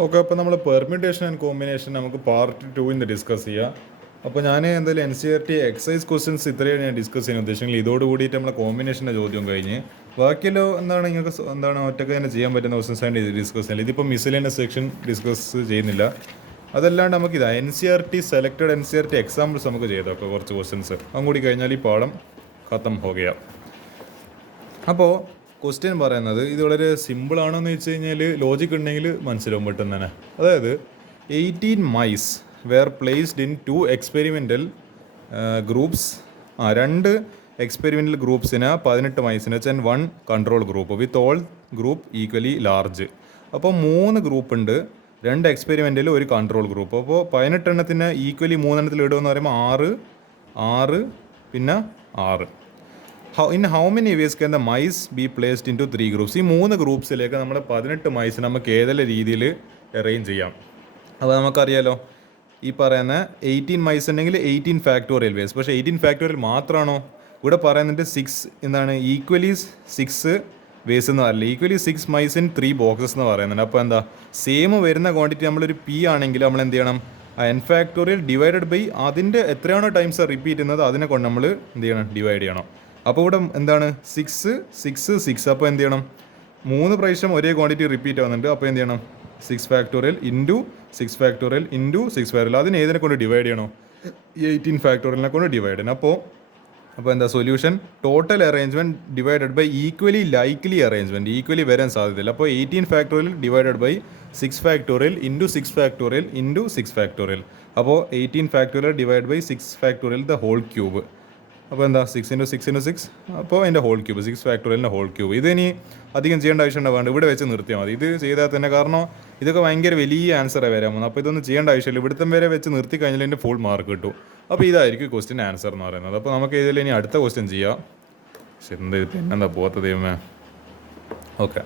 Okay, അപ്പോൾ നമ്മൾ permutation and combination നമുക്ക് പാർട്ട് 2 ഡിസ്കസ് ചെയ്യാം. അപ്പോൾ ഞാൻ എന്തായാലും NCERT എക്സസൈസ് ക്വസ്റ്റ്യൻസ് ഇത്രയാണ് ഞാൻ ഡിസ്കസ് ചെയ്യാൻ ഉദ്ദേശിക്കുന്നത്. ഇതോട് കൂടിയിട്ട് നമ്മളെ കോമ്പിനേഷൻ്റെ ചോദ്യം കഴിഞ്ഞ് ബാക്കിയല്ലോ എന്താണ് നിങ്ങൾക്ക് എന്താണ് ഒറ്റയ്ക്ക് തന്നെ ചെയ്യാൻ പറ്റുന്ന ക്വസ്റ്റൻസ് ആണ് ഇത് ഡിസ്കസ് ചെയ്യുന്നത്. ഇതിപ്പോൾ മിസലേനിയസ് സെക്ഷൻ ഡിസ്കസ് ചെയ്യുന്നില്ല. അതല്ലാണ്ട് നമുക്ക് ഇതാ NCERT സെലക്റ്റഡ് NCERT എക്സാമ്പിൾസ് നമുക്ക് ചെയ്തോക്കെ കുറച്ച് ക്വസ്റ്റൻസ് അതും കൂടി കഴിഞ്ഞാൽ ഈ പാഠം ഖത്തം ഹോകയാ. അപ്പോൾ ക്വസ്റ്റ്യൻ പറയുന്നത് ഇത് വളരെ സിമ്പിളാണോ എന്ന് വെച്ച് കഴിഞ്ഞാൽ ലോജിക് ഉണ്ടെങ്കിൽ മനസ്സിലാവും പെട്ടെന്ന് തന്നെ. അതായത് 18 mice were placed in 2 experimental groups. രണ്ട് എക്സ്പെരിമെൻ്റൽ ഗ്രൂപ്പ്സിന് 18 മൈസിന് വെച്ചാൽ 1 control group with all group equally large. അപ്പോൾ 3 ഗ്രൂപ്പ് ഉണ്ട്, 2 എക്സ്പെരിമെൻ്റിൽ ഒരു കൺട്രോൾ ഗ്രൂപ്പ്. അപ്പോൾ 18 എണ്ണത്തിന് ഈക്വലി 3 എണ്ണത്തിൽ ഇടുമെന്ന് പറയുമ്പോൾ 6 പിന്നെ 6. In how many ways can the mice be placed into 3 groups? ഈ 3 ഗ്രൂപ്പ്സിലേക്ക് നമ്മൾ 18 മൈസ് നമുക്ക് ഏതെല്ലാം രീതിയിൽ അറേഞ്ച് ചെയ്യാം. അപ്പോൾ നമുക്കറിയാലോ, ഈ പറയുന്ന 18 മൈസ് ഉണ്ടെങ്കിൽ 18 ഫാക്ടോറിയൽ വേസ്. പക്ഷേ 18 ഫാക്ടോറിയൽ മാത്രമാണോ? ഇവിടെ പറയുന്നുണ്ട് 6 എന്താണ് ഈക്വലി 6 വേസ് എന്ന് പറയില്ല, ഈക്വലി 6 മൈസ് ഇൻ 3 ബോക്സസ് എന്ന് പറയുന്നുണ്ട്. അപ്പോൾ എന്താ സെയിം വരുന്ന ക്വാണ്ടിറ്റി നമ്മളൊരു P ആണെങ്കിൽ നമ്മൾ എന്ത് ചെയ്യണം? ആ N ഫാക്ടോറിയൽ ഡിവൈഡഡ് ബൈ അതിൻ്റെ എത്രയാണോ ടൈംസ് റിപ്പീറ്റ് ചെയ്യുന്നത് അതിനെ കൊണ്ട് നമ്മൾ എന്ത് ചെയ്യണം? ഡിവൈഡ് ചെയ്യണം. അപ്പോൾ ഇവിടെ എന്താണ് 6 6 6. അപ്പോൾ എന്ത് ചെയ്യണം? 3 പ്രാവശ്യം ഒരേ ക്വാണ്ടിറ്റി റിപ്പീറ്റ് ആവുന്നുണ്ട്. അപ്പോൾ എന്ത് ചെയ്യണം? 6 factorial into 6 factorial into 6 factorial. അതിന് ഏതിനെ കൊണ്ട് ഡിവൈഡ് ചെയ്യണോ? 18 ഫാക്ടോറിയലിനെ കൊണ്ട് ഡിവൈഡ് ചെയ്യണം. അപ്പോൾ എന്താ solution? Total arrangement divided by equally likely arrangement. Equally വരാൻ സാധ്യതയില്ല. അപ്പോൾ 18 factorial divided by 6 factorial into 6 factorial into 6 factorial. അപ്പോൾ 18 factorial divide by 6 factorial the whole cube. അപ്പോൾ എന്താ 6 × 6 × 6. അപ്പോൾ അതിൻ്റെ ഹോൾ ക്യൂബ് 6 ഫാക്ടോറിയലിൻ്റെ ഹോൾ ക്യൂബ്. ഇതിനി അധികം ചെയ്യേണ്ട ആവശ്യം വേണ്ട, ഇവിടെ വെച്ച് നിർത്തിയാൽ മതി. ഇത് ചെയ്താൽ തന്നെ, കാരണം ഇതൊക്കെ ഭയങ്കര വലിയ ആൻസറേ വരാൻ പോകുന്നത്. അപ്പോൾ ഇതൊന്നും ചെയ്യേണ്ട ആവശ്യമില്ല. ഇവിടുത്തെ വരെ വെച്ച് നിർത്തി കഴിഞ്ഞാൽ എൻ്റെ ഫുൾ മാർക്ക് കിട്ടും. അപ്പോൾ ഇതായിരിക്കും ക്വസ്റ്റ്യൻ ആൻസർ എന്ന് പറയുന്നത്. അപ്പോൾ നമുക്ക് ഇതിൽ ഇനി അടുത്ത ക്വസ്റ്റ്യൻ ചെയ്യാം. പക്ഷെ പിന്നെന്താ പോകാത്ത ദൈവമേ. ഓക്കെ,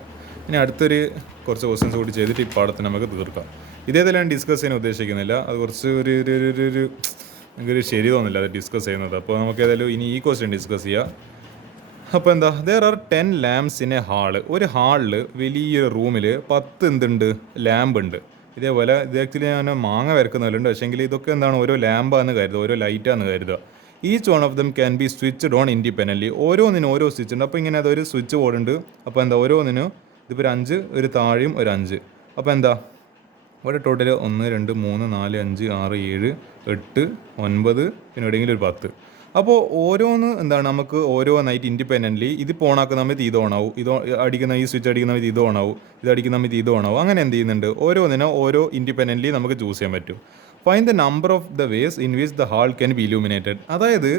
ഇനി അടുത്തൊരു കുറച്ച് ക്വസ്റ്റ്യൻസ് കൂടി ചെയ്തിട്ട് ഈ പാഠത്തിന് നമുക്ക് തീർക്കാം. ഇതേതെല്ലാം ഡിസ്കസ് ചെയ്യാൻ ഉദ്ദേശിക്കുന്നില്ല. അത് കുറച്ച് ഒരു എനിക്കൊരു ശരി തോന്നില്ല അത് ഡിസ്കസ് ചെയ്യുന്നത്. അപ്പോൾ നമുക്ക് ഏതായാലും ഇനി ഈ ക്വസ്റ്റ്യൻ ഡിസ്കസ് ചെയ്യാം. അപ്പോൾ എന്താ, there are 10 lamps in A hall. ഒരു ഹാളിൽ വലിയൊരു റൂമിൽ 10 എന്തുണ്ട്? ലാമ്പ് ഉണ്ട്. ഇതേപോലെ ഇത് ആക്ച്വലി ഞാൻ മാങ്ങ വരക്കുന്നവരുണ്ട്. പക്ഷേങ്കിൽ ഇതൊക്കെ എന്താണ് ഓരോ ലാമ്പാന്ന് കരുതുക, ഓരോ ലൈറ്റാന്ന് കരുതുക. Each one of them can be switched on independently. ഓരോന്നിനും ഓരോ സ്വിച്ച് ഉണ്ട്. അപ്പോൾ ഇങ്ങനെ അതൊരു സ്വിച്ച് ബോർഡ് ഉണ്ട്. അപ്പോൾ എന്താ ഓരോന്നിനും ഇതിപ്പോൾ ഒരു 5, ഒരു താഴെയും ഒരു 5. അപ്പോൾ എന്താ ഇവിടെ ടോട്ടൽ 1 2 3 4 5 6 7 8 9 പിന്നെ എവിടെയെങ്കിലും ഒരു 10. അപ്പോൾ ഓരോന്ന് എന്താണ് നമുക്ക് ഓരോന്നായിട്ട് ഇൻഡിപെൻഡൻ്റ്ലി ഇതിപ്പോൾ ഓണാക്കുന്ന സമയത്ത് ഇത് ഓണാവും, ഇത് അടിക്കുന്ന ഈ സ്വിച്ച് അടിക്കുന്ന സമയത്ത് ഇത് ഓണാവും, ഇത് അടിക്കുന്ന സമയത്ത് ഇത് ഓണാവും. അങ്ങനെ എന്ത് ചെയ്യുന്നുണ്ട്? ഓരോന്നിനും ഓരോ ഇൻഡിപെൻഡൻ്റ്ലി നമുക്ക് ചൂസ് ചെയ്യാൻ പറ്റും. Find the number of the vase in which the hall can be illuminated. അതായത്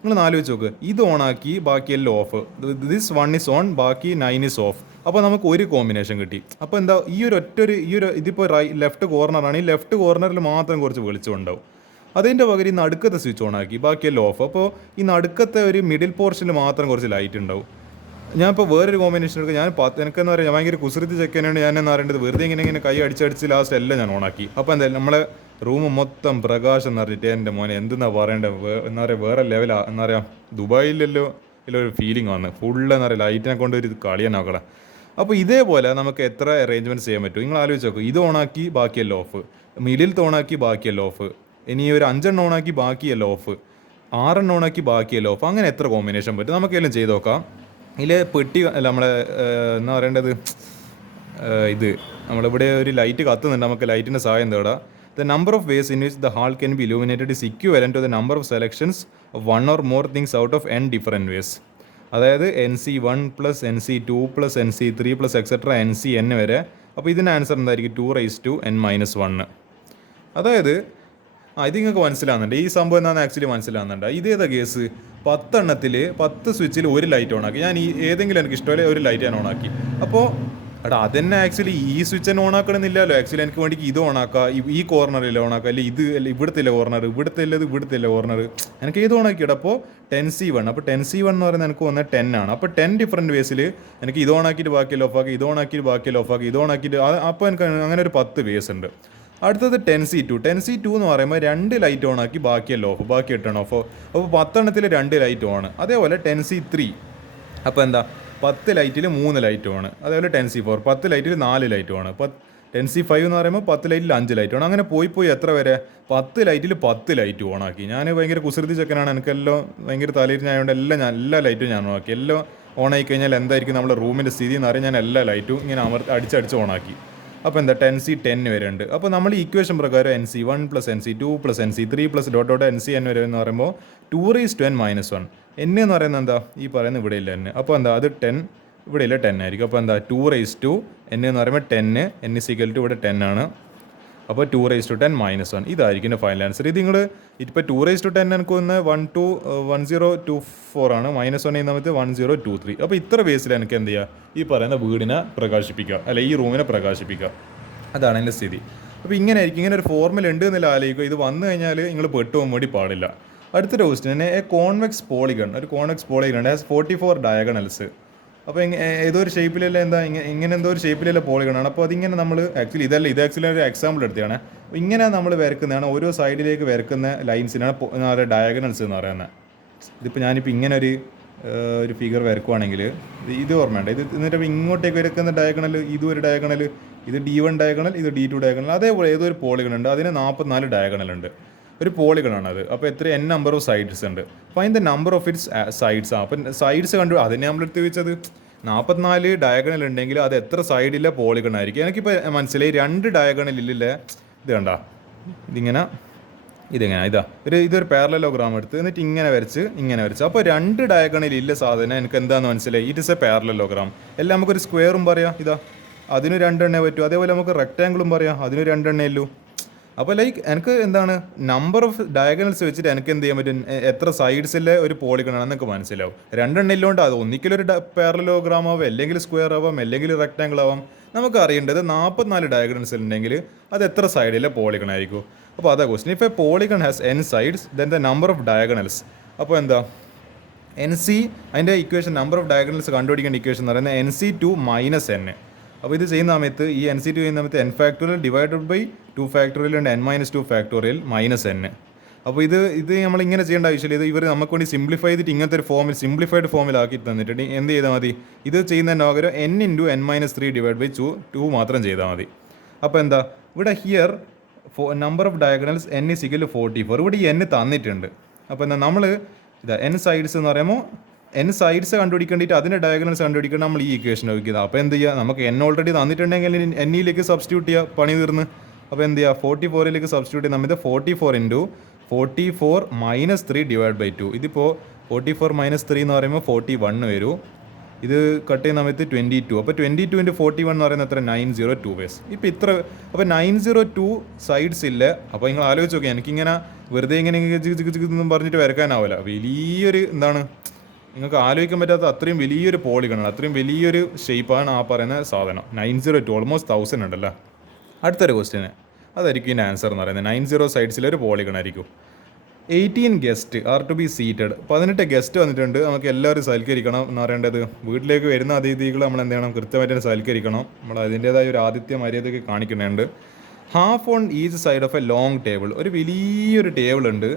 നിങ്ങൾ ആലോചിച്ച് നോക്ക്, ഇത് ഓണാക്കി ബാക്കിയെല്ലാം ഓഫ്, ദിസ് 1 is ഓൺ, ബാക്കി 9 is ഓഫ്. അപ്പോൾ നമുക്ക് ഒരു കോമ്പിനേഷൻ കിട്ടി. അപ്പോൾ എന്താ ഈ ഒരു ഇതിപ്പോൾ ലെഫ്റ്റ് കോർണറാണ്, ഈ ലെഫ്റ്റ് കോർണറിൽ മാത്രം കുറച്ച് വെളിച്ചം ഉണ്ടാവും. അതിൻ്റെ പകരം ഈ നടുക്കത്തെ സ്വിച്ച് ഓൺ ആക്കി ബാക്കിയെല്ലാം ഓഫ്. അപ്പോൾ ഈ നടുക്കത്തെ ഒരു മിഡിൽ പോർഷനിൽ മാത്രം കുറച്ച് ലൈറ്റ് ഉണ്ടാവും. ഞാനിപ്പോൾ വേറൊരു കോമ്പിനേഷൻ എടുക്കുക. എനിക്കെന്ന് പറയാം, ഞാൻ ഭയങ്കര കുസൃതി ചെക്കാനാണ് ഞാൻ എന്ന് പറയേണ്ടത്. വെറുതെ ഇങ്ങനെ കൈ അടിച്ചടിച്ച് ലാസ്റ്റ് എല്ലാം ഞാൻ ഓണാക്കി. അപ്പോൾ എന്തായാലും നമ്മളെ റൂം മൊത്തം പ്രകാശം എന്ന് പറഞ്ഞിട്ട് എൻ്റെ മോനെ എന്തെന്നാ പറയേണ്ടത്, എന്താ പറയുക, വേറെ ലെവലാണ്. എന്താ പറയുക, ദുബായിലല്ലോ ഇതിലൊരു ഫീലിംഗ് വന്ന് ഫുള്ള് എന്താ പറയുക ലൈറ്റിനെ കൊണ്ട് ഒരു കളിയാനാക്കളെ. അപ്പോൾ ഇതേപോലെ നമുക്ക് എത്ര അറേഞ്ച്മെൻറ്റ്സ് ചെയ്യാൻ പറ്റും? നിങ്ങൾ ആലോചിച്ച് നോക്കും. ഇത് ഓണാക്കി ബാക്കിയെല്ലാം ഓഫ്, മിഡിൽ ഓണാക്കി ബാക്കിയെല്ലാം ഓഫ്, ഇനി ഒരു 5 എണ്ണം ഓണാക്കി ബാക്കിയെല്ലാം ഓഫ്, 6 എണ്ണം ഓണാക്കി ബാക്കിയെല്ലാം ഓഫ്. അങ്ങനെ എത്ര കോമ്പിനേഷൻ പറ്റും? നമുക്കെല്ലാം ചെയ്ത് നോക്കാം. ഇതിൽ പെട്ടി അല്ല നമ്മളെ എന്താ പറയേണ്ടത്, ഇത് നമ്മളിവിടെ ഒരു ലൈറ്റ് കത്തുന്നുണ്ട്, നമുക്ക് ലൈറ്റിൻ്റെ സഹായം തേടാം. The number of ways in which the hall can be illuminated is equivalent to the number of selections of 1 or more things out of n different ways. അതായത് NC1 + NC2 + NC3 + etcetera NCn വരെ. അപ്പോൾ ഇതിൻ്റെ answer എന്തായിരിക്കും? 2n-1. അതായത് ഇത് നിങ്ങൾക്ക് മനസ്സിലാകുന്നുണ്ട് ഈ സംഭവം എന്താണെന്ന് ആക്ച്വലി മനസ്സിലാകുന്നുണ്ട്. ഇതേതാ കേസ്? 10 എണ്ണത്തിൽ 10 സ്വിച്ചിൽ ഒരു ലൈറ്റ് ഓണാക്കി. ഞാൻ ഏതെങ്കിലും എനിക്ക് ഇഷ്ടമല്ലേ ഒരു ലൈറ്റ് ഞാൻ ഓണാക്കി. അപ്പോൾ അതന്നെ ആക്ച്വലി ഈ സ്വിച്ച് തന്നെ ഓണാക്കണമെന്നില്ലല്ലോ. ആക്ച്വലി എനിക്ക് വേണ്ടി ഇത് ഓണാക്കാം, ഈ കോർണറിൽ ഓണാക്കാം, അല്ലെങ്കിൽ ഇത് ഇവിടുത്തെ കോർണർ, ഇവിടുത്തെ കോർണർ, എനിക്ക് ഏത് ഓണാക്കിയിട്ട്. അപ്പോൾ 10C1. അപ്പോൾ 10C1 എന്ന് പറയുന്നത് എനിക്ക് വന്നത് 10 ആണ്. അപ്പോൾ 10 ഡിഫറെൻറ്റ് വേസിൽ എനിക്ക് ഇത് ഓണാക്കിയിട്ട് ബാക്കിയെല്ലാം ഓഫാക്കി, ഇത് ഓണാക്കിയിട്ട് ബാക്കിയെല്ലാം ഓഫാക്കി, ഇത് ഓണാക്കിയിട്ട് അപ്പോൾ എനിക്ക് അങ്ങനെ ഒരു 10 വേസ് ഉണ്ട്. അടുത്തത് 10C2. 10C2 എന്ന് പറയുമ്പോൾ 2 ലൈറ്റ് ഓൺ ആക്കി ബാക്കിയെല്ലാം ഓഫ്, ബാക്കി 8 ഓഫ്. അപ്പോൾ 10 എണ്ണത്തിൽ 2 ലൈറ്റ് ഓൺ. അതേപോലെ 10C3. അപ്പോൾ എന്താ 10 ലൈറ്റിൽ 3 ലൈറ്റ് ഓൺ. അതേപോലെ 10C4 10 ലൈറ്റിൽ 4 ലൈറ്റ് ഓൺ. 10C5 എന്ന് പറയുമ്പോൾ 10 ലൈറ്റിൽ 5 ലൈറ്റ് വേണം. അങ്ങനെ പോയി എത്ര വരെ 10 ലൈറ്റിൽ 10 ലൈറ്റ് ഓണാക്കി. ഞാൻ ഭയങ്കര കുസൃതി ചെക്കനാണ്, എനിക്കെല്ലാം ഭയങ്കര തലയിരിഞ്ഞായതുകൊണ്ട് എല്ലാ ലൈറ്റും ഞാൻ ഓണാക്കി. എല്ലാം ഓണായി കഴിഞ്ഞാൽ എന്തായിരിക്കും നമ്മുടെ റൂമിൻ്റെ സ്ഥിതി എന്ന് അറിയാൻ ഞാൻ എല്ലാ ലൈറ്റും ഇങ്ങനെ അടിച്ച് ഓണാക്കി. അപ്പോൾ എന്താ 10C10 വരെ ഉണ്ട്. അപ്പോൾ നമ്മൾ ഈ ഇക്വേഷൻ പ്രകാരം NC1 + NC2 + NC3 + NCn വരെ എന്ന് പറയുമ്പോൾ 2n-1 n എന്ന് പറയുന്നത് എന്താ ഈ പറയുന്നത് ഇവിടെ ഇല്ല n. അപ്പോൾ എന്താ അത് 10 ഇവിടെ ഇല്ല 10 ആയിരിക്കും. അപ്പോൾ എന്താ 2n എന്ന് പറയുമ്പോൾ 10 n = ഇവിടെ 10 ആണ്. അപ്പോൾ 210-1 ഇതായിരിക്കും എൻ്റെ ഫൈനൽ ആൻസർ. ഇത് നിങ്ങൾ ഇപ്പോൾ 210 എനിക്ക് ഒന്ന് 1024 ആണ്, -1 ചെയ്യുന്ന 1023. അപ്പോൾ ഇത്ര ബേസിൽ എനിക്ക് എന്ത് ചെയ്യുക, ഈ പറയുന്ന വീടിനെ പ്രകാശിപ്പിക്കുക, അല്ല ഈ റൂമിനെ പ്രകാശിപ്പിക്കുക. അതാണ് എൻ്റെ സ്ഥിതി. അപ്പോൾ ഇങ്ങനെ ആയിരിക്കും. ഇങ്ങനെ ഒരു ഫോർമുല ഉണ്ട് എന്നല്ല ആലോചിക്കുക. ഇത് വന്നു കഴിഞ്ഞാൽ നിങ്ങൾ പെട്ടുപോകാൻ വേണ്ടി പാടില്ല. അടുത്തൊരു ക്വസ്റ്റ്യൻ, ഒരു കോൺവെക്സ് പോളിഗൺ ഹാസ് 44 ഡയഗണൽസ്. അപ്പോൾ ഏതോ ഒരു ഷേപ്പിലല്ല എന്താ ഇങ്ങനെ എന്തോ ഒരു ഷേപ്പിലല്ല പോളിഗണാണ്. അപ്പോൾ അതിങ്ങനെ നമ്മൾ ആക്ച്വലി ഇത് ആക്ച്വലി ഒരു എക്സാമ്പിൾ എടുത്തതാണ്. അപ്പോൾ ഇങ്ങനെ നമ്മൾ വരക്കുന്നതാണ്, ഓരോ സൈഡിലേക്ക് വരക്കുന്ന ലൈൻസിനാണ് ഡയഗണൽസ് എന്ന് പറയുന്നത്. ഇതിപ്പോൾ ഞാനിപ്പോൾ ഇങ്ങനെ ഒരു ഫിഗർ വരക്കുവാണെങ്കിൽ ഇത് ഓർമ്മയുണ്ട്. എന്നിട്ട് ഇങ്ങോട്ടേക്ക് വരക്കുന്ന ഡയഗണൽ, ഇതും ഒരു ഡയഗണൽ, ഇത് D1 ഡയഗണൽ, ഇത് D2 ഡയഗണൽ. അതേപോലെ ഏതോ ഒരു പോളിഗൺ ഉണ്ട്, അതിന് 44 ഡയഗണലുണ്ട്. ഒരു പോളിഗണാണത്. അപ്പോൾ എത്ര n നമ്പർ ഓഫ് സൈഡ്സ് ഉണ്ട്. Find the number of its sides. അപ്പം സൈഡ്സ് കണ്ടു, അതിനെ നമ്മളെടുത്ത് വെച്ചത് 44 ഡയഗണൽ ഉണ്ടെങ്കിൽ അത് എത്ര സൈഡിലെ പോളിഗൺ ആയിരിക്കും. എനിക്കിപ്പോൾ മനസ്സിലായി 2 ഡയഗണലില്ലേ, ഇത് കണ്ട ഇതെങ്ങനെ ഇതൊരു പാരലലോഗ്രാം എടുത്ത് എന്നിട്ട് ഇങ്ങനെ വരച്ച് അപ്പോൾ 2 ഡയഗണലില്ല സാധനം എനിക്ക് എന്താണെന്ന് മനസ്സിലായി. It is A parallelogram. എല്ലാം നമുക്കൊരു സ്ക്വയറും പറയാം, അതിന് 2 എണ്ണേ പറ്റൂ. അതേപോലെ നമുക്ക് റെക്റ്റാങ്കിളും പറയാം, അതിന് 2 എണ്ണേ ഉള്ളൂ. അപ്പോൾ എനിക്ക് എന്താണ് നമ്പർ ഓഫ് ഡയഗണൽസ് വെച്ചിട്ട് എനിക്ക് എന്ത് ചെയ്യാൻ പറ്റും, എത്ര സൈഡ്സിലെ ഒരു പോളിഗണാണെന്ന് എനിക്ക് മനസ്സിലാവും. 2 എണ്ണില്ലോണ്ട് അത് ഒന്നിക്കലൊരു പാരലലോഗ്രാം ആവാം, അല്ലെങ്കിൽ സ്ക്വയർ ആവാം, അല്ലെങ്കിൽ റെക്റ്റാങ്കിൾ ആവാം. നമുക്ക് അറിയേണ്ടത് 44 ഡയഗണൽസ് ഉണ്ടെങ്കിൽ അത് എത്ര സൈഡിലെ പോളിഗൺ ആയിരിക്കും. അപ്പോൾ അതാ question. If a polygon has n sides then the number of diagonals. അപ്പോൾ എന്താ NC, അതിൻ്റെ ഇക്വേഷൻ നമ്പർ ഓഫ് ഡയഗണൽസ് കണ്ടുപിടിക്കേണ്ട ഇക്വേഷൻ എന്ന് പറയുന്നത് NC2 - n. അപ്പോൾ ഇത് ചെയ്യുന്ന സമയത്ത് ഈ NC2 ചെയ്യുന്ന സമയത്ത് n factorial divided by 2 factorial ഉണ്ട് n-2 ഫാക്ടോറിയൽ -n. അപ്പോൾ ഇത് നമ്മളിങ്ങനെ ചെയ്യേണ്ട ആവശ്യമില്ല. ഇത് ഇവർ നമുക്ക് വേണ്ടി സിംപ്ലിഫൈ ചെയ്തിട്ട് ഇങ്ങനത്തെ ഒരു സിംപ്ലിഫൈഡ് ഫോമിലാക്കി തന്നിട്ടുണ്ട്. എന്ത് ചെയ്താൽ മതി, ഇത് ചെയ്യുന്നതിന് പകരം n×n-3 ഡിവൈഡ് ബൈ 2 മാത്രം ചെയ്താൽ മതി. അപ്പോൾ എന്താ ഇവിടെ here number of diagonals n = 44. ഇവിടെ ഈ n തന്നിട്ടുണ്ട്. അപ്പോൾ എന്താ നമ്മൾ n സൈഡ്സ് എന്ന് പറയുമ്പോൾ n സൈഡ്സ് കണ്ടുപിടിക്കേണ്ടിയിട്ട് അതിൻ്റെ ഡയഗണൽസ് കണ്ടുപിടിക്കണം. നമ്മൾ ഈ ഇക്വേഷൻ നോക്കിയത്. അപ്പോൾ എന്ത് ചെയ്യുക, നമുക്ക് n ഓൾറെഡി തന്നിട്ടുണ്ടെങ്കിൽ n-ലേക്ക് സബ്സ്റ്റിറ്റ്യൂട്ട് ചെയ്യുക, പണി തീർന്ന്. അപ്പോൾ എന്ത് ചെയ്യുക, 44-ലേക്ക് സബ്സ്റ്റിറ്റ്യൂട്ട് ചെയ്യുന്ന സമയത്ത് 44 - 3 ഡിവൈഡ് ബൈ 2. ഇതിപ്പോൾ 44 - 3 എന്ന് പറയുമ്പോൾ 41 വരും. ഇത് കട്ട് ചെയ്യുന്ന സമയത്ത് 22. അപ്പോൾ 22 × 41 എന്ന് പറയുന്നത് എത്ര, 902 വേസ്. ഇപ്പോൾ ഇത്ര, അപ്പോൾ 902 സൈഡ്സ് ഇല്ല. അപ്പോൾ നിങ്ങൾ ആലോചിച്ച് നോക്കിയാൽ എനിക്കിങ്ങനെ വെറുതെ ഇങ്ങനെ ഒന്നും പറഞ്ഞിട്ട് വരക്കാനാവില്ല. വലിയൊരു എന്താണ്, നിങ്ങൾക്ക് ആലോചിക്കാൻ പറ്റാത്ത അത്രയും വലിയൊരു പോളിഗണാണ്, അത്രയും വലിയൊരു ഷേപ്പാണ് ആ പറയുന്ന സാധനം. 902 ഓൾമോസ്റ്റ് 1000 ഉണ്ടല്ലോ. അടുത്തൊരു ക്വസ്റ്റ്യന് അതായിരിക്കും ഇതിൻ്റെ ആൻസർ എന്ന് പറയുന്നത്. 90 സൈഡ്സിലൊരു പോളിഗൺ ആയിരിക്കും. 18 guest are to be seated. 18 guest വന്നിട്ടുണ്ട്, നമുക്ക് എല്ലാവരും സൽക്കരിക്കണം എന്ന് പറയേണ്ടത്. വീട്ടിലേക്ക് വരുന്ന അതിഥികൾ നമ്മൾ എന്ത് ചെയ്യണം, കൃത്യമായിട്ട് സൽക്കരിക്കണം. നമ്മൾ അതിൻ്റേതായ ഒരു ആതിഥ്യ മര്യാദയൊക്കെ കാണിക്കുന്നുണ്ട്. Half on each side of A long table. ഒരു വലിയൊരു ടേബിൾ ഉണ്ട്,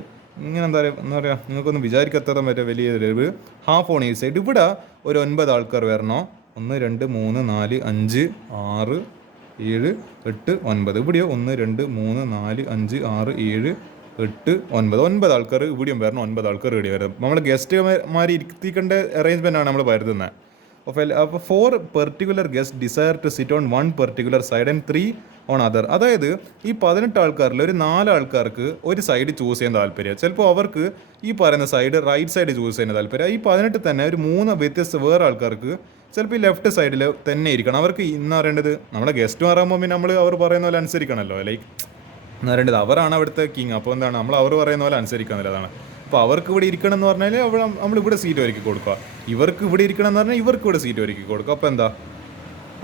ഇങ്ങനെ എന്താ പറയുക, നിങ്ങൾക്കൊന്നും വിചാരിക്കത്തറ പറ്റുക വലിയ table. Half on each side. ഇവിടെ ഒരു 9 ആൾക്കാർ വരണോ, 1 2 3 4 5 6 7 8 9. ഇവിടെയോ 1 2 3 4 5 6 7 8 9 ആൾക്കാർ ഇവിടെയും വരണം, 9 ആൾക്കാർ ഇവിടെ വരണം. നമ്മൾ ഗസ്റ്റുമാർ ഇരുത്തിക്കേണ്ട അറേഞ്ച്മെൻ്റ് ആണ് നമ്മൾ വരുത്തുന്നത്. അപ്പോൾ 4 particular guest desire to sit on 1 particular side and 3 on other. അതായത് ഈ 18 ആൾക്കാരിൽ ഒരു 4 ആൾക്കാർക്ക് ഒരു സൈഡ് ചൂസ് ചെയ്യാൻ താല്പര്യം. ചിലപ്പോൾ അവർക്ക് ഈ പറയുന്ന സൈഡ് റൈറ്റ് സൈഡ് ചൂസ് ചെയ്യാൻ താല്പര്യം. ഈ 18 തന്നെ ഒരു 3 വ്യത്യസ്ത വേറെ ആൾക്കാർക്ക് ചിലപ്പോൾ ഈ ലെഫ്റ്റ് സൈഡിൽ തന്നെ ഇരിക്കണം. അവർക്ക് ഇന്ന് പറയേണ്ടത്, നമ്മുടെ ഗസ്റ്റ് മാറുമ്പോൾ പിന്നെ നമ്മൾ അവർ പറയുന്ന പോലെ അനുസരിക്കണമല്ലോ. ലൈക്ക് എന്ന് പറയേണ്ടത് അവരാണ് അവിടുത്തെ കിങ്. അപ്പോൾ എന്താണ്, നമ്മൾ അവർ പറയുന്ന പോലെ അനുസരിക്കുന്നില്ല. അതാണ്. അപ്പോൾ അവർക്ക് ഇവിടെ ഇരിക്കണം എന്ന് പറഞ്ഞാൽ നമ്മളിവിടെ സീറ്റ് ഒരുക്കി കൊടുക്കുക. ഇവർക്ക് ഇവിടെ ഇരിക്കണം എന്ന് പറഞ്ഞാൽ ഇവർക്ക് ഇവിടെ സീറ്റ് ഒരുക്കി കൊടുക്കുക. അപ്പോൾ എന്താ,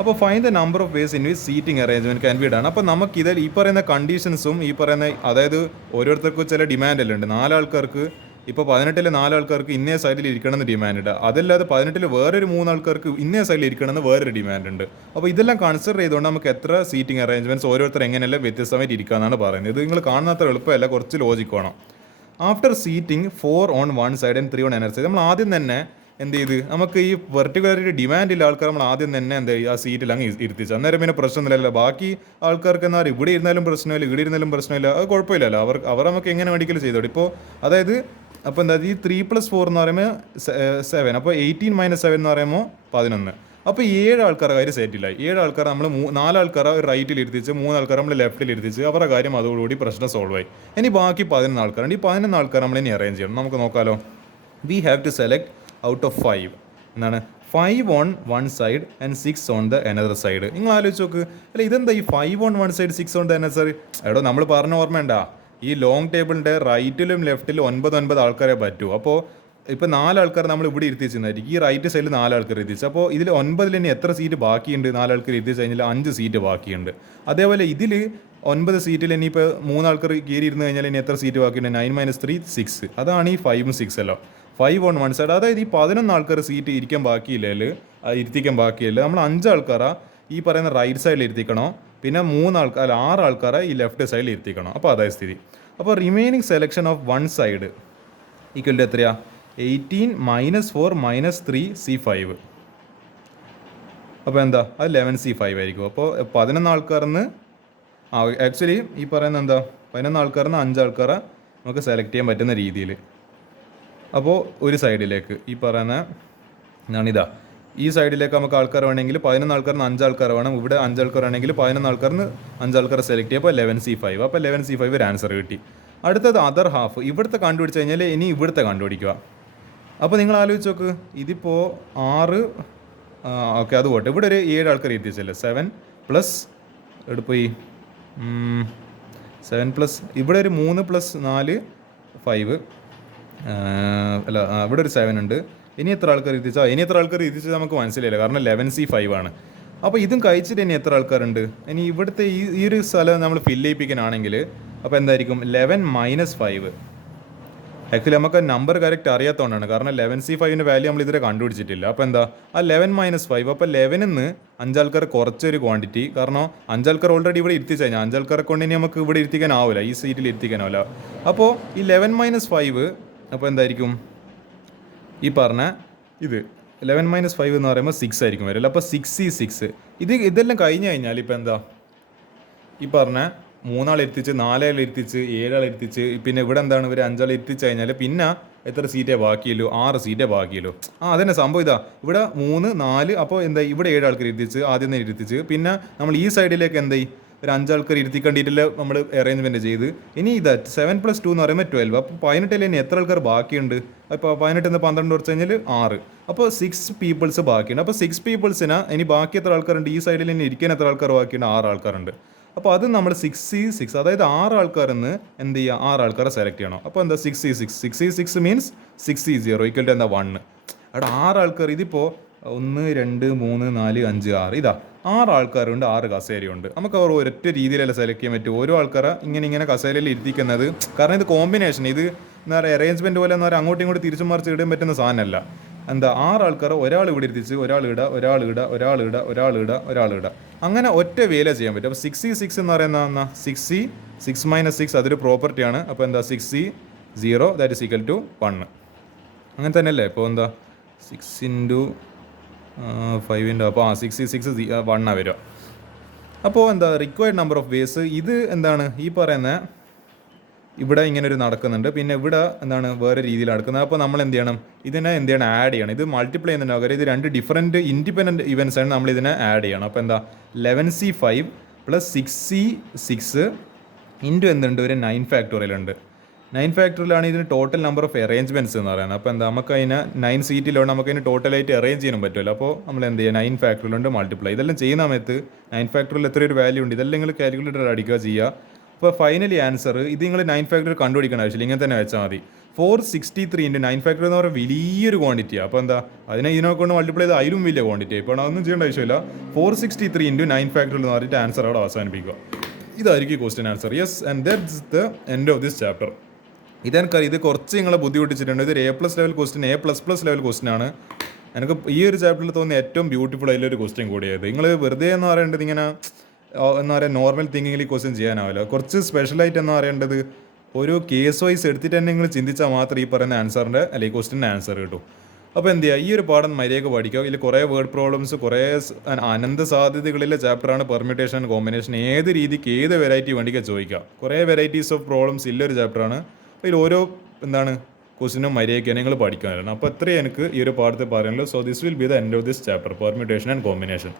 അപ്പോൾ find the number of ways in which seating arrangement can be done. അപ്പോൾ നമുക്ക് ഇതിൽ ഈ പറയുന്ന കണ്ടീഷൻസും ഈ പറയുന്ന, അതായത് ഓരോരുത്തർക്കും ചില ഡിമാൻഡെല്ലാം ഉണ്ട്. 4 ആൾക്കാർക്ക് ഇപ്പോൾ 18 4 ആൾക്കാർക്ക് ഇന്നേ സൈഡിൽ ഇരിക്കണമെന്ന് ഡിമാൻഡ് ഉണ്ട്. അതല്ലാതെ 18 വേറൊരു 3 ആൾക്കാർക്ക് ഇന്നേ സൈഡിൽ ഇരിക്കണമെന്ന് വേറൊരു ഡിമാൻഡ് ഉണ്ട്. അപ്പോൾ ഇതെല്ലാം കൺസിഡർ ചെയ്തുകൊണ്ട് നമുക്ക് എത്ര സീറ്റിംഗ് അറേഞ്ച്മെൻറ്റ്സ് ഓരോരുത്തർ എങ്ങനെയല്ല വ്യത്യസ്തമായിട്ട് ഇരിക്കാമെന്നാണ് പറയുന്നത്. ഇത് നിങ്ങൾ കാണുന്നത്ര എളുപ്പമല്ല, കുറച്ച് ലോജിക്ക് വേണം. After seating 4 on 1 side and 3 on another side. നമ്മൾ ആദ്യം തന്നെ എന്ത് ചെയ്ത് നമുക്ക് ഈ പെർട്ടിക്കുലർ ഡിമാൻഡില്ല ആൾക്കാർ നമ്മൾ ആദ്യം തന്നെ എന്താ ആ സീറ്റിൽ അങ്ങ് ഇരുത്തിച്ചു. അന്നേരം പിന്നെ പ്രശ്നമൊന്നുമില്ലല്ലോ. ബാക്കി ആൾക്കാർക്ക് എന്താ പറയുക, ഇവിടെ ഇരുന്നാലും പ്രശ്നമില്ല, ഇവിടെ ഇരുന്നാലും പ്രശ്നമില്ല, അത് കുഴപ്പമില്ലല്ലോ. അവർ നമുക്ക് എങ്ങനെ വേണ്ടിക്കലും ചെയ്തോളൂ. ഇപ്പോൾ അതായത് അപ്പോൾ എന്താ ഈ 3+4 എന്ന് പറയുമ്പോൾ 7, അപ്പോൾ 18 - 7 എന്ന് പറയുമ്പോൾ 11. അപ്പോൾ 7 ആൾക്കാരുടെ കാര്യം സെറ്റിലായി. 7 ആൾക്കാർ നമ്മൾ 4 ആൾക്കാരെ റൈറ്റിൽ ഇരുത്തിച്ച് 3 ആൾക്കാർ നമ്മൾ ലെഫ്റ്റിൽ ഇരുത്തിച്ച് അവരുടെ കാര്യം അതോടുകൂടി പ്രശ്നം സോൾവ് ആയി. ഇനി ബാക്കി 11 ആൾക്കാരുണ്ട്. ഈ 11 ആൾക്കാർ നമ്മൾ ഇനി അറേഞ്ച് ചെയ്യണം. നമുക്ക് നോക്കാമല്ലോ. We have to select out of 5 എന്താണ് 5 on one side and 6 on the another side. നിങ്ങൾ ആലോചിച്ച് നോക്ക്. അല്ല ഇതെന്താ ഈ 5 on one side 6 on the another side? എടോ നമ്മൾ പറഞ്ഞ ഓർമ്മയുണ്ടാ, ഈ ലോങ് ടേബിളിൻ്റെ റൈറ്റിലും ലെഫ്റ്റിലും 9 ആൾക്കാരെ പറ്റൂ. അപ്പോൾ ഇപ്പോൾ 4 ആൾക്കാർ നമ്മൾ ഇവിടെ ഇരുത്തിച്ചെന്നായിരിക്കും. ഈ റൈറ്റ് സൈഡിൽ 4 ആൾക്കാർ ഇരുത്തിച്ചു. അപ്പോൾ ഇതിൽ 9 ഇനി എത്ര സീറ്റ് ബാക്കിയുണ്ട്? 4 ആൾക്കാർ ഇരുത്തിച്ച് കഴിഞ്ഞാൽ 5 സീറ്റ് ബാക്കിയുണ്ട്. അതേപോലെ ഇതിൽ 9 സീറ്റിൽ ഇനിയിപ്പോൾ 3 ആൾക്കാർ കയറി ഇരുന്ന് കഴിഞ്ഞാൽ ഇനി എത്ര സീറ്റ് ബാക്കിയുണ്ട്? 9 - 3 6. അതാണ് ഈ 5 6 അല്ലോ. 5 ഓൺ വൺ സൈഡ്. അതായത് ഈ 11 ആൾക്കാർ സീറ്റ് ഇരിക്കാൻ ബാക്കിയില്ല, ഇരുത്തിക്കാൻ ബാക്കിയില്ല. നമ്മൾ 5 ആൾക്കാരെ ഈ പറയുന്ന റൈറ്റ് സൈഡിൽ ഇരുത്തിക്കണോ, പിന്നെ 6 ആൾക്കാരെ ഈ ലെഫ്റ്റ് സൈഡിൽ ഇരുത്തിക്കണം. അപ്പോൾ അതായത് സ്ഥിതി. അപ്പോൾ remaining selection of one side equal to എത്രയാ? 18 - 4 - 3 C5. അപ്പോൾ എന്താ അത് 11 C5 ആയിരിക്കും. അപ്പോൾ 11 ആൾക്കാർന്ന് ആക്ച്വലി ഈ പറയുന്ന എന്താ 11 ആൾക്കാർന്ന് 5 ആൾക്കാരെ നമുക്ക് സെലക്ട് ചെയ്യാൻ പറ്റുന്ന രീതിയിൽ. അപ്പോൾ ഒരു സൈഡിലേക്ക് ഈ പറയുന്ന ഞാനിതാ ഈ സൈഡിലേക്ക് നമുക്ക് ആൾക്കാർ വേണമെങ്കിൽ 11 ആൾക്കാരിന് 5 ആൾക്കാർ വേണം. ഇവിടെ 5 ആൾക്കാർ വേണമെങ്കിൽ 11 ആൾക്കാരിന് 5 ആൾക്കാരെ സെലക്ട് ചെയ്യുമ്പോൾ 11 C5. അപ്പോൾ 11 C5 ഒരു ആൻസർ കിട്ടി. അടുത്തത് അതർ ഹാഫ്. ഇവിടുത്തെ കണ്ടുപിടിച്ച് കഴിഞ്ഞാൽ ഇനി ഇവിടുത്തെ കണ്ടുപിടിക്കുക. അപ്പോൾ നിങ്ങൾ ആലോചിച്ച് നോക്ക്. ഇതിപ്പോൾ 6 ഓക്കെ അത് പോട്ടെ. ഇവിടെ ഒരു 7 ആൾക്കാർ എത്തിച്ചല്ലേ. 7 പ്ലസ് ഇവിടെ പോയി 7 പ്ലസ് ഇവിടെ ഒരു 3 + 4 5 അല്ല ഇവിടെ ഒരു 7 ഉണ്ട്. ഇനി എത്ര ആൾക്കാർ എത്തിച്ചാൽ ഇനി എത്ര ആൾക്കാർ എത്തിച്ചാൽ നമുക്ക് മനസ്സിലായില്ല, കാരണം 11 C5 ആണ്. അപ്പോൾ ഇതും കഴിച്ചിട്ട് ഇനി എത്ര ആൾക്കാരുണ്ട്? ഇനി ഇവിടുത്തെ ഈ ഒരു സ്ഥലം നമ്മൾ ഫില്ല് ചെയ്യിപ്പിക്കാനാണെങ്കിൽ അപ്പോൾ എന്തായിരിക്കും? 11 - 5. ആക്ച്വലി നമുക്ക് നമ്പർ കറക്റ്റ് അറിയാത്തതുകൊണ്ടാണ്, കാരണം 11 C5ൻ്റെ വാല്യൂ നമ്മൾ ഇതുവരെ കണ്ടുപിടിച്ചിട്ടില്ല. അപ്പോൾ എന്താ ആ 11 - 5. അപ്പോൾ 11ന്ന് 5 ആൾക്കാർ കുറച്ചൊരു ക്വാണ്ടിറ്റി, കാരണം 5 ആൾക്കാർ ഓൾറെഡി ഇവിടെ ഇരുത്തിച്ച് കഴിഞ്ഞാൽ 5 ആൾക്കാരെ കൊണ്ട് ഇനി നമുക്ക് ഇവിടെ ഇരുത്തിക്കാനാവില്ല, ഈ സീറ്റിൽ ഇരുത്തിക്കാനാവില്ല. അപ്പോൾ ഈ 11 - 5 അപ്പോൾ എന്തായിരിക്കും? ഈ പറഞ്ഞ ഇത് 11 - 5 എന്ന് പറയുമ്പോൾ 6 ആയിരിക്കും വരില്ല. അപ്പോൾ 6C6 ഇതെല്ലാം കഴിഞ്ഞ് കഴിഞ്ഞാൽ ഇപ്പോൾ എന്താ ഈ പറഞ്ഞ 3 ആൾ എത്തിച്ച് 4 ആൾ എത്തിച്ച് 7 ആൾ എത്തിച്ച് പിന്നെ ഇവിടെ എന്താണ് ഇവർ 5 ആൾ എത്തിച്ച് കഴിഞ്ഞാൽ പിന്നെ എത്ര സീറ്റേ ബാക്കിയല്ലോ? 6 സീറ്റേ ബാക്കിയല്ലോ. അതന്നെ സംഭവം ഇതാ. ഇവിടെ 3 4 അപ്പോൾ എന്താ ഇവിടെ 7 ആൾക്കാർ ഇരുത്തിച്ച് ആദ്യം തന്നെ ഇരുത്തിച്ച് പിന്നെ നമ്മൾ ഈ സൈഡിലേക്ക് എന്തായി ഒരു 5 ആൾക്കാർ ഇരുത്തിക്കണ്ടിട്ടില്ല നമ്മൾ അറേഞ്ച്മെൻറ്റ് ചെയ്ത്. ഇനി ഇതാ 7 + 2 എന്ന് പറയുമ്പോൾ 12. അപ്പോൾ 18 ഇനി എത്ര ആൾക്കാർ ബാക്കിയുണ്ട്? അപ്പോൾ 18 - 12 കുറച്ച് കഴിഞ്ഞാൽ 6. അപ്പോൾ 6 പീപ്പിൾസ് ബാക്കിയുണ്ട്. അപ്പോൾ 6 പീപ്പിൾസിന് ഇനി ബാക്കി എത്ര ആൾക്കാരുണ്ട്? ഈ സൈഡിൽ ഇനി ഇരിക്കാൻ എത്ര ആൾക്കാർ ബാക്കിയുണ്ട്? 6 ആൾക്കാരുണ്ട്. അപ്പോൾ അത് നമ്മൾ 6C6 അതായത് 6 ആൾക്കാരെന്ന് എന്ത് ചെയ്യുക? 6 ആൾക്കാരെ സെലക്ട് ചെയ്യണം. അപ്പോൾ എന്താ 6C6 means 6C0 equal to എന്താ 1. അവിടെ 6 ആൾക്കാർ ഇതിപ്പോൾ 1 2 3 4 5 6 ഇതാ 6 ആൾക്കാരുണ്ട്, 6 കസേരയുണ്ട്. നമുക്ക് അവർ ഒരൊറ്റ രീതിയിലല്ല സെലക്ട് ചെയ്യാൻ പറ്റും. ഓരോ ആൾക്കാരെ ഇങ്ങനെ കസേരയിൽ ഇരുത്തിക്കുന്നത്, കാരണം ഇത് കോമ്പിനേഷൻ, ഇത് എന്താ പറയുക അറേഞ്ച്മെൻറ്റ് പോലെ എന്താ പറയുക അങ്ങോട്ടും ഇങ്ങോട്ടും തിരിച്ചു മറിച്ച് ഇടാൻ പറ്റുന്ന സാധനമല്ല. എന്താ 6 ആൾക്കാരെ ഒരാൾ ഇവിടെ ഇരുത്തിച്ച് ഒരാൾ ഇടുക അങ്ങനെ ഒറ്റ വേല ചെയ്യാൻ പറ്റും. അപ്പോൾ 6C6 എന്ന് പറയുന്ന 6C6 - 6 അതൊരു പ്രോപ്പർട്ടിയാണ്. അപ്പോൾ എന്താ 6C0 that is equal to 1. അങ്ങനെ തന്നെയല്ലേ? ഇപ്പോൾ എന്താ 6 × 5 അപ്പോൾ 6C6 1 വരിക. അപ്പോൾ എന്താ റിക്വയർഡ് നമ്പർ ഓഫ് വേസ് ഇത് എന്താണ് ഈ പറയുന്ന ഇവിടെ ഇങ്ങനെ ഒരു നടക്കുന്നുണ്ട്, പിന്നെ ഇവിടെ എന്താണ് വേറെ രീതിയിൽ നടക്കുന്നത്. അപ്പോൾ നമ്മൾ എന്ത് ചെയ്യണം? ഇതിനെ എന്ത് ചെയ്യണം? ആഡ് ചെയ്യണം. ഇത് മൾട്ടിപ്ലൈ ചെയ്യുന്നുണ്ടാകും. ഇത് 2 ഡിഫറൻറ്റ് ഇൻഡിപെൻഡൻറ്റ് ഇവൻറ്റ്സ് ആണ്. നമ്മൾ ഇതിനെ ആഡ് ചെയ്യണം. അപ്പോൾ എന്താ 11C5 + 6C6 ഇൻറ്റു എന്തുണ്ട്? ഒരു 9 ഫാക്ടോറിയൽ ഉണ്ട്. 9 ഫാക്ടോറിയലാണ് ഇതിന് ടോട്ടൽ നമ്പർ ഓഫ് അറേഞ്ച്മെൻറ്റ്സ് എന്ന് പറയുന്നത്. അപ്പോൾ എന്താ നമുക്ക് അതിനെ 9 സീറ്റിലുണ്ട്, നമുക്ക് അതിന് ടോട്ടലായിട്ട് അറേഞ്ച് ചെയ്യാനും പറ്റുമല്ലോ. അപ്പോൾ നമ്മൾ എന്ത് ചെയ്യുക? 9 ഫാക്ടോറിയൽ ഉണ്ട് മൾട്ടിപ്ലൈ. ഇതെല്ലാം ചെയ്യുന്ന സമയത്ത് 9 ഫാക്ടോറിയൽ എത്രയൊരു വാല്യൂ ഉണ്ട് ഇതെല്ലാം നിങ്ങൾ കാൽക്കുലേറ്റർ അടിക്കുക ചെയ്യുക. അപ്പോൾ ഫൈനലി ആൻസർ ഇത് നിങ്ങൾ 9 ഫാക്ടോറിയൽ കണ്ടുപിടിക്കണം ആവശ്യമില്ല, ഇങ്ങനെ തന്നെ വെച്ചാൽ മതി. 463 × 9 ഫാക്ടോറിയൽ എന്ന് പറയുന്നത് വലിയൊരു ക്വാണ്ടിറ്റിയാണ്. അപ്പോൾ എന്താ അതിനെ ഇതിനൊക്കെ കൊണ്ട് മൾട്ടിപ്ലൈ ചെയ്ത് അതിലും വലിയ ക്വാണ്ടിറ്റി. ഇപ്പോൾ അതൊന്നും ചെയ്യേണ്ട ആവശ്യമില്ല. 463 × 9 ഫാക്ടോറിയൽ എന്ന് പറഞ്ഞിട്ട് ആൻസർ അവിടെ അവസാനിപ്പിക്കുക. ഇതായിരിക്കും question answer. Yes, and that's the end of this chapter. ഇതെനിക്കറിയാം ഇത് കുറച്ച് നിങ്ങളെ ബുദ്ധിമുട്ടിച്ചിട്ടുണ്ട്. ഇത് A+ level question, A++ level question ആണ്. എനിക്ക് ഈ ഒരു ചാപ്റ്ററിൽ തോന്നിയ ഏറ്റവും ബ്യൂട്ടിഫുൾ ആയിട്ടുള്ളൊരു ക്വസ്റ്റ്യൻ കൂടിയായത്. നിങ്ങൾ വെറുതെ എന്ന് പറയേണ്ടത് ഇങ്ങനെ എന്താ പറയുക നോർമൽ തിങ്കിങ്ങിൽ ഈ ക്വസ്റ്റ്യൻ ചെയ്യാനാവില്ല. കുറച്ച് സ്പെഷ്യലായിട്ട് എന്ന് പറയേണ്ടത് ഒരു കേസ് വൈസ് എടുത്തിട്ട് തന്നെ നിങ്ങൾ ചിന്തിച്ചാൽ മാത്രമേ ഈ പറയുന്ന ആൻസറിൻ്റെ അല്ലെങ്കിൽ ക്വസ്റ്റ്യൻ്റെ ആൻസർ കിട്ടും. അപ്പോൾ എന്ത് ചെയ്യുക, ഈ ഒരു പാഠം മര്യാദയ്ക്ക് പഠിക്കുക. ഇതിൽ കുറേ വേർഡ് പ്രോബ്ലംസ്, കുറേ അനന്ത സാധ്യതകളിലെ ചാപ്റ്ററാണ് പെർമ്യൂട്ടേഷൻ ആൻഡ് കോമ്പിനേഷൻ. ഏത് രീതിക്ക് ഏത് വെറൈറ്റി വേണ്ടിക്കുക ചോദിക്കുക. കുറേ വെറൈറ്റീസ് ഓഫ് പ്രോബ്ലംസ് ഇല്ലൊരു ചാപ്റ്ററാണ്. അതിൽ ഓരോ ക്വസ്റ്റിനും മര്യാദയ്ക്ക് നിങ്ങൾ പഠിക്കാനാണ്. അപ്പോൾ ഇത്രയും എനിക്ക് ഈ ഒരു പാഠത്തിൽ പറയാനുള്ളൂ. So this will be the end of this chapter, permutation and combination.